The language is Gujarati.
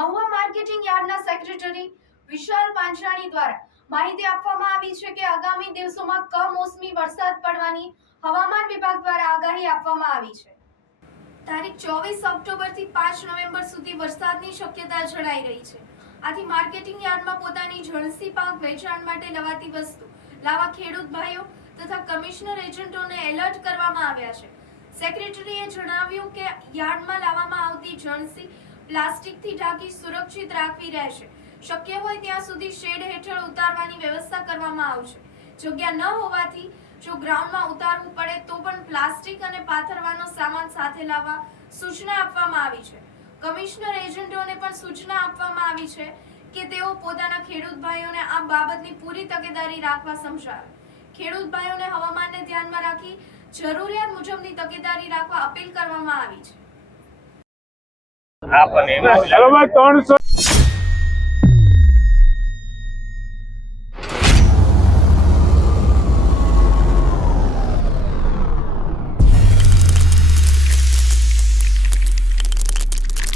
મહુવા માર્કેટિંગ યાર્ડના સેક્રેટરી વિશાલ પાંજરાણી દ્વારા માહિતી આપવામાં આવી છે કે આગામી દિવસોમાં કમોસમી વરસાદ પડવાની હવામાન વિભાગ દ્વારા આગાહી આપવામાં આવી છે। તારીખ 24 ઓક્ટોબરથી 5 નવેમ્બર સુધી વરસાદની શક્યતા જણાઈ રહી છે। આથી માર્કેટિંગ યાર્ડમાં પોતાની જણસી પાક વેચાણ માટે લવાતી વસ્તુ લાવા ખેડૂત ભાઈઓ તથા કમિશનર એજન્ટોને એલર્ટ કરવામાં આવ્યા છે। સેક્રેટરીએ જણાવ્યું કે યાર્ડમાં લાવવામાં આવતી જણસી પ્લાસ્ટિકથી ઢાંકી સુરક્ષિત રાખવી રહેશે। શક્ય હોય ત્યાં સુધી શેડ હેઠળ ઉતારવાની વ્યવસ્થા કરવામાં આવશે। જગ્યા ન હોવાથી જો ગ્રાઉન્ડમાં ઉતારવું પડે તો પણ પ્લાસ્ટિક અને પાથરવાનો સામાન સાથે લાવવા સૂચના આપવામાં આવી છે। કમિશનર એજન્ટોને પણ સૂચના આપવામાં આવી છે કે તેઓ પોતાના ખેડૂત ભાઈઓને આ બાબતની પૂરી તકેદારી રાખવા સમજાવે। ખેડૂત ભાઈઓને હવામાનને ધ્યાનમાં રાખી જરૂરિયાત મુજબની તકેદારી રાખવા અપીલ કરવામાં આવી છે। આપને